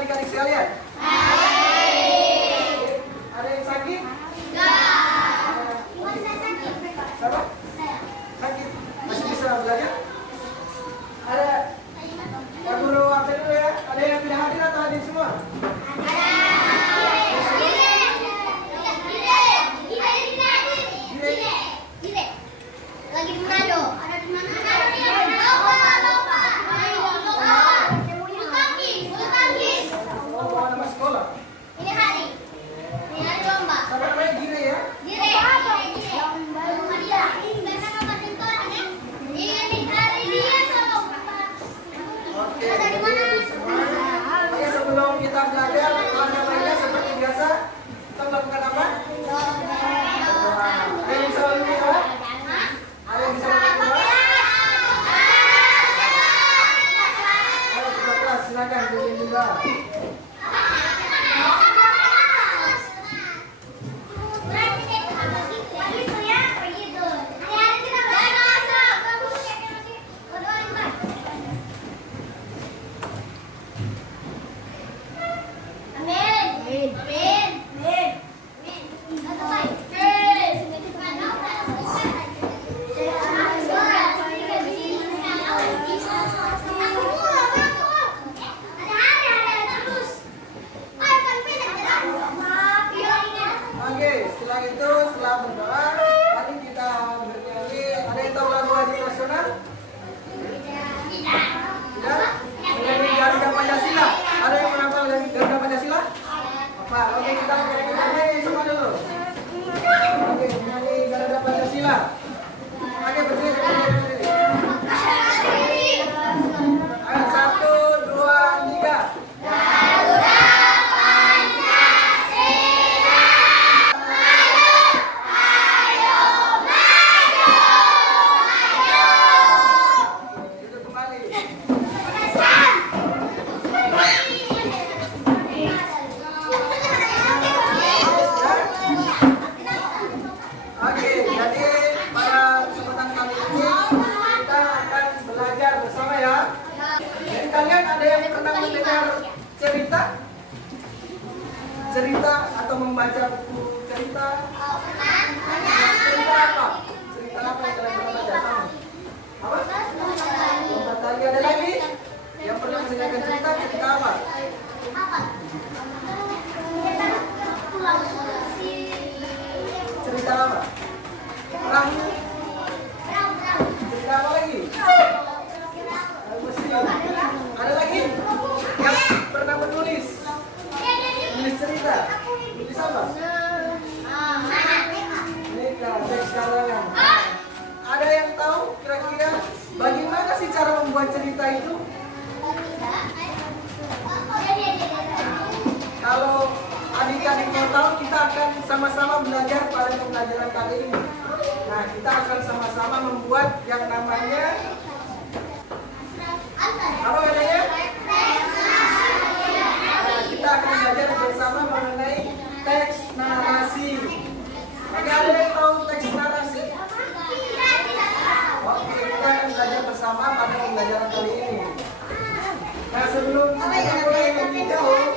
adik-adik sekalian? Ada yang sakit? Siapa? Sakit? Masih bisa belajar? Ada? Pak Guru absen dulu ya. Ada yang tidak hadir atau hadir semua? Lagi di Manado. Ada di mana? Oh, nama sekolah. Ini hari. Ini hari lomba. Siapa namanya? Gire ya? Gire. Yang baru dia. Karena nama tentoran ya. Ini hari dia lomba. Oke. Dari mana? Oke, sebelum kita belajar langkah baiknya seperti biasa, kita melakukan apa? Ada yang bisa memimpin doa? Ada yang bisa memimpin doa? Ayo kita kelas, silakan memimpin doa. Oke, setelah itu, setelah berdoa, tadi kita bernyanyi. Ada yang tahu lagu Haji Nasional? Tidak? Menyanyi Garuda Pancasila. Ada yang menghafal Garuda Pancasila? Apa? Oke, kita bernyanyi semua dulu. Oke, menyanyi Garuda Pancasila. Oke, berdiri. Ayo, 1, 2, 3. Duduk kembali. Oke, jadi pada kesempatan kali ini kita akan belajar bersama ya. Jadi kalian ada yang pernah mendengar cerita? Cerita atau membaca buku cerita? Cerita apa? Cerita apa yang kalian pernah baca? Tahu? Apa? Lomba tali. Ada lagi? Yang pernah mendengarkan cerita? Cerita apa? Cerita apa? Perahu? Cerita apa lagi? Mesin. Ada lagi? Yang pernah menulis? Menulis cerita? Menulis apa? Mereka, teks karangan. Ada yang tahu kira-kira bagaimana sih cara membuat cerita itu? Kalau adik-adik mau tahu, kita akan sama-sama belajar pada pembelajaran kali ini. Nah, kita akan sama-sama membuat yang namanya apa namanya? Nah, kita akan belajar bersama mengenai teks narasi. Oke, ada yang tahu teks narasi? Oke, kita akan belajar bersama pada pembelajaran kali ini. Nah, sebelum kita mulai lebih jauh,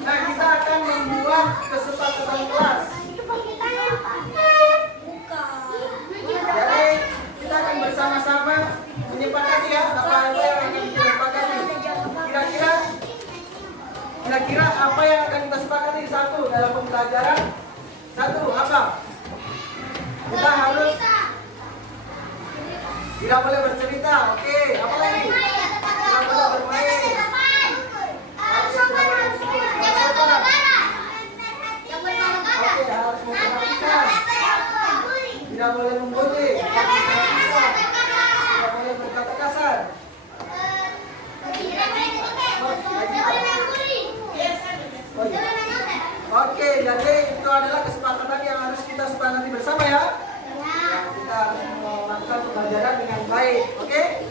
nah kita akan membuat kesepakatan kelas. Jadi kita akan bersama-sama menyepakati ya apa yang akan kita sepakati. Kira-kira apa yang akan kita sepakati? Satu, dalam pembelajaran. Satu, apa? Kita harus tidak boleh bercerita. Oke, apa lagi? Tidak boleh bermain. Oke, harus memperhatikan. Tidak boleh membuli. Tidak boleh berkata kasar. Oke, jadi itu adalah kesepakatan yang harus kita sepakati bersama ya. Kita harus melakukan pembelajaran dengan baik. Oke?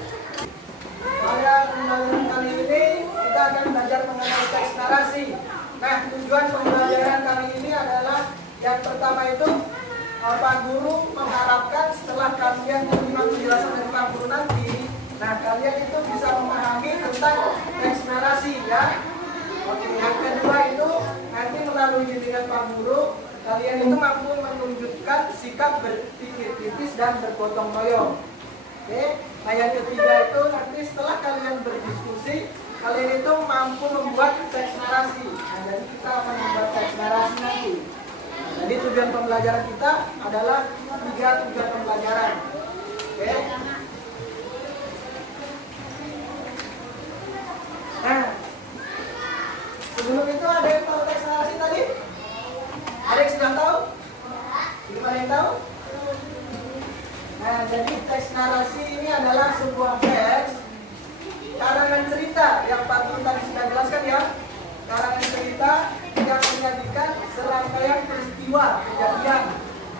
Pada pembelajaran kali ini kita akan belajar mengenai teks narasi. Nah, tujuan pembelajaran kali ini adalah yang pertama itu Pak Guru mengharapkan setelah kalian menerima penjelasan dari Pak Guru nanti, nah kalian itu bisa memahami tentang teks narasi ya. Oke, yang kedua itu nanti melalui bimbingan Pak Guru, kalian itu mampu menunjukkan sikap berpikir kritis dan bergotong royong. Oke, nah yang ketiga itu nanti setelah kalian berdiskusi, kalian itu mampu membuat teks narasi. Nah, jadi kita akan membuat teks narasi nanti. Jadi tujuan pembelajaran kita adalah 3 tujuan pembelajaran. Oke. Nah, sebelum itu ada yang tahu teks narasi tadi? Ada yang sudah tahu? Belum ada yang tahu? Nah, jadi teks narasi ini adalah sebuah teks karangan cerita yang Pak Guru tadi sudah jelaskan ya. Karangan cerita yang menyajikan serangkaian peristiwa kejadian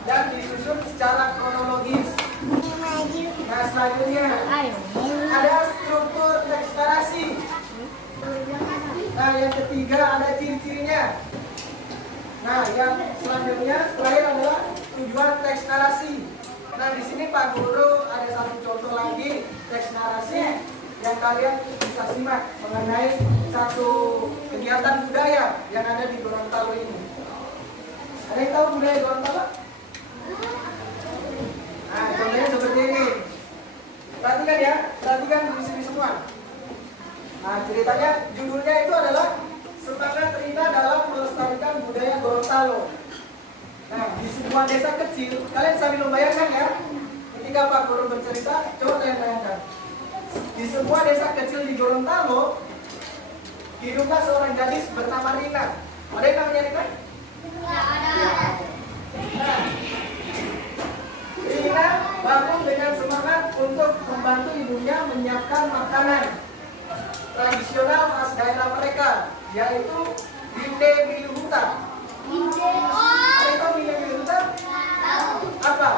dan disusun secara kronologis. Nah, selanjutnya ada struktur teks narasi. Nah, yang ketiga ada ciri-cirinya. Nah, yang selanjutnya terakhir adalah tujuan teks narasi. Nah, di sini Pak Guru ada satu contoh lagi teks narasi yang kalian bisa simak mengenai satu kegiatan budaya yang ada di Gorontalo ini. Ada yang tahu budaya Gorontalo? Nah, contohnya seperti ini. Perhatikan ya, perhatikan di sini semua. Nah, ceritanya judulnya itu adalah Semangat Rina dalam Melestarikan Budaya Gorontalo. Nah, di sebuah desa kecil, kalian sambil membayangkan ya, ketika Pak Guru bercerita, coba kalian bayangkan. Di sebuah desa kecil di Gorontalo, hiduplah seorang gadis bernama Rina. Ada yang namanya Rina? Nah, Rina bangun dengan semangat untuk membantu ibunya menyiapkan makanan tradisional khas daerah mereka, yaitu Binde Miluhuta. Ada yang tahu Binde Miluhuta? Apa?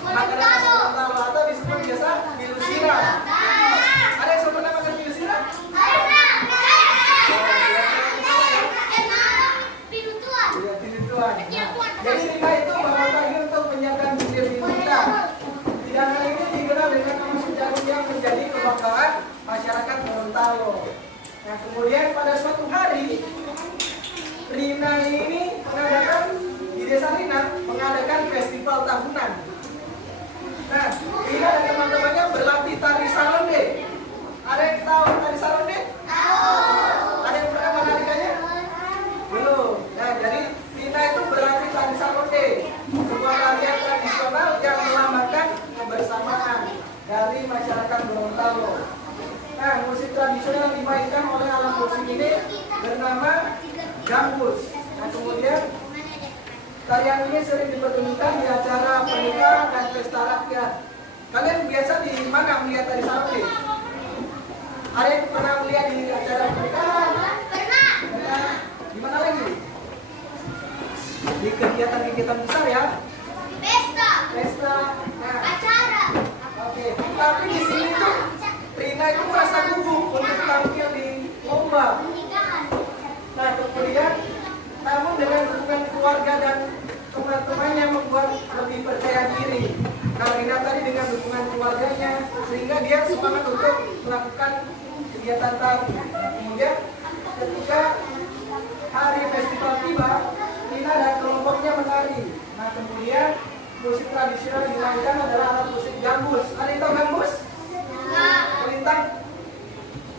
Makanan khas Gorontalo atau disebut biasa Milusira. Ada yang pernah makan Milusira? Iya, Pilutuan. Jadi Rina itu bangun pagi untuk menyiapkan Binde Miluhuta. Hidangan ini dikenal dengan nama sejarah yang menjadi kebanggaan masyarakat Gorontalo. Nah, kemudian pada suatu hari Rina ini mengadakan di desa Rina mengadakan festival tahunan. Nah, Rina dan teman-temannya berlatih tari saronde. Ada yang tahu tari saronde? Ada yang pernah menarikannya? Belum. Nah, jadi Rina itu berlatih tari saronde, sebuah tarian tradisional yang melambangkan kebersamaan dari masyarakat Gorontalo. Nah, musik tradisional yang dimainkan oleh alat musik ini bernama gambus. Nah, kemudian tarian ini sering dipertunjukkan di acara pernikahan dan pesta rakyat. Kalian biasa di mana melihat tari saronde? Ada yang pernah melihat di acara pernikahan? Pernah. Di mana lagi? Di kegiatan-kegiatan besar ya? Pesta. Nah, acara. Oke. Tapi di sini tuh Rina itu merasa gugup untuk tampil di lomba. Nah, kemudian namun dengan dukungan keluarga dan teman-temannya membuat lebih percaya diri. Nah, Rina tadi dengan dukungan keluarganya sehingga dia semangat untuk melakukan kegiatan tari. Kemudian ketika hari festival tiba, Rina dan kelompoknya menari. Nah, kemudian musik tradisional yang dimainkan adalah alat musik gambus. Ada yang tahu gambus? Kolintang.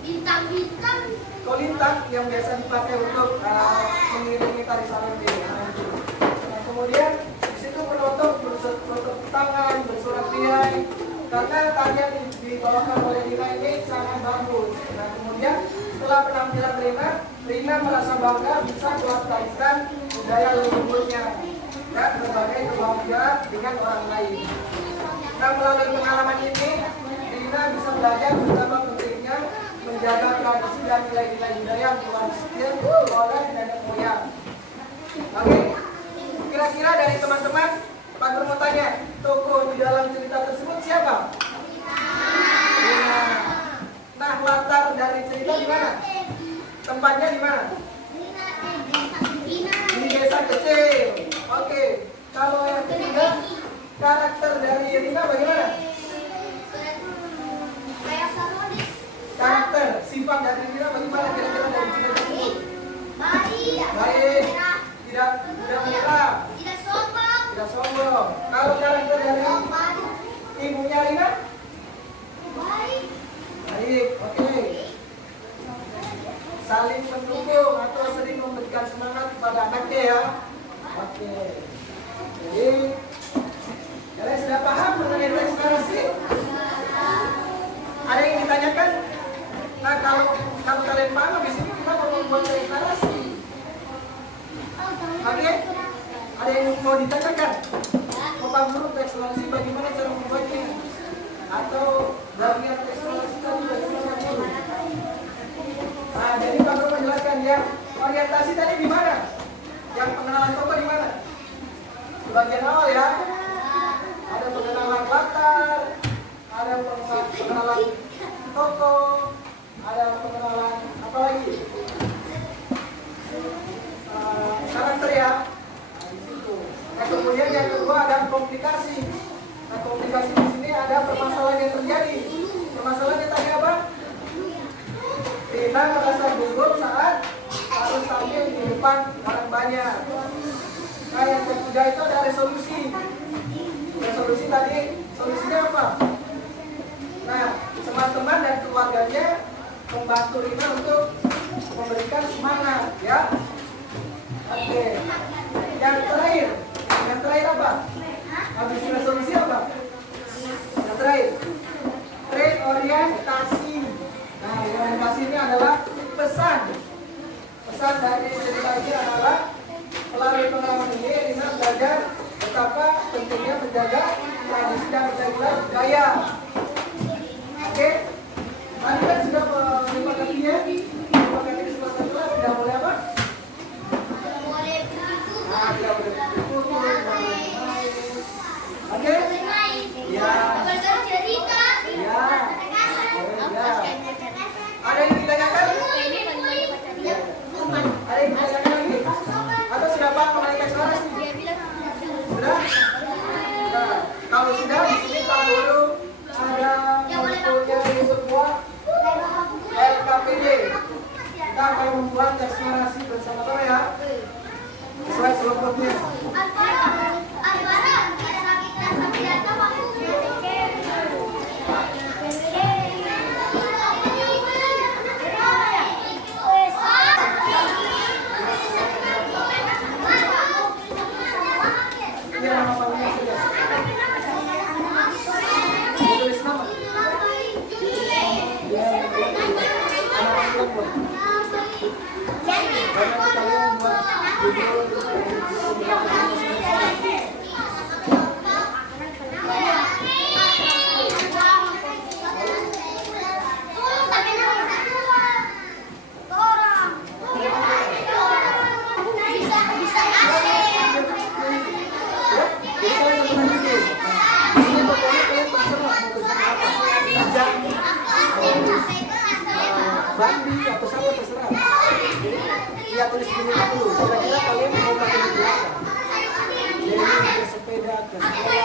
Bintang-bintang. Kolintang yang biasa dipakai untuk mengiringi tari saronde. Nah, kemudian di situ penonton bertepuk tangan, bersorak riang karena tarian yang dibawakan oleh Rina ini sangat bagus. Nah, kemudian setelah penampilan Rina merasa bangga bisa melestarikan budaya leluhurnya dan berbagai kebahagiaan dengan orang lain. Nah, melalui pengalaman ini, Rina bisa belajar betapa pentingnya menjaga tradisi dan nilai-nilai budaya yang diwariskan oleh nenek moyang. Oke, kira-kira dari teman-teman, Pak Guru mau tanya, tokoh di dalam cerita tersebut siapa? Rina. Nah, latar dari cerita di mana? Tempatnya di mana? Di desa kecil. Oke, kalau yang ketiga, karakter dari Rina bagaimana? Karakter, sifat dari Rina bagaimana kira-kira baik, tidak mudah menyerah, Tidak sombong. tidak sombong. Kalau karakter dari ibunya Rina, Baik. baik, oke. Saling mendukung atau sering memberikan semangat kepada anaknya ya. Oke. Jadi kalian sudah paham mengenai teks narasi? Ada yang ditanyakan? Nah kalau kalian paham, habis ini kita mau membuat teks narasi. Oke? Ada yang mau ditanyakan? Bapak Guru, teks narasi bagaimana cara membuatnya? Atau bagian teks narasi tadi bagaimana Guru? Nah, jadi Pak Guru menjelaskan ya, orientasi tadi di mana? Yang pengenalan tokoh di mana? Di bagian awal ya. Ada pengenalan latar, ada pengenalan tokoh, ada pengenalan apa lagi? Karakter ya. Nah, di situ. Nah, kemudian yang kedua ada komplikasi. Nah, komplikasi di sini ada permasalahan yang terjadi. Permasalahannya tadi apa? Rina merasa gugup saat harus tampil di depan orang banyak. Nah, yang ketiga itu ada resolusi. Resolusi tadi, solusinya apa? Nah, teman-teman dan keluarganya membantu Rina untuk memberikan semangat, ya. Oke. Yang terakhir apa? Habis resolusi apa? Yang terakhir, reorientasi. Nah, orientasi ini adalah pesan. Pesan dari cerita ini adalah melalui pengalaman ini Rina belajar betapa pentingnya menjaga tradisi dan budaya. Oke, tadi kan sudah menyepakati ya, menyepakati kesempatan kelas tidak boleh apa? Boleh begitu. Nah, tidak boleh berkumpul, tidak boleh main. Oke? Ya. Bercerita. Ya. Ya. Ada yang ditanyakan? Ya. Ada yang ditanyakan lagi? Atau sudah paham mengenai teks narasi? Sudah? Nah, kalau sudah di sini Pak Guru ada mempunyai sebuah LKPD. Kita akan membuat teks narasi bersama-sama ya. Sesuai kelompoknya. Iya, nama panggilnya sudah. Tulis nama. Ya, nama panggilnya buat. Karena kalian buat video jadi kalian yang pernah bikin. Di sini pokoknya kalian terserah mau tulisan apa. Bijak, Bandi atau siapa terserah. Iya tulis dulu. Kira-kira kalian mau pakai di belakang. Jadi bersepeda ke sekolah.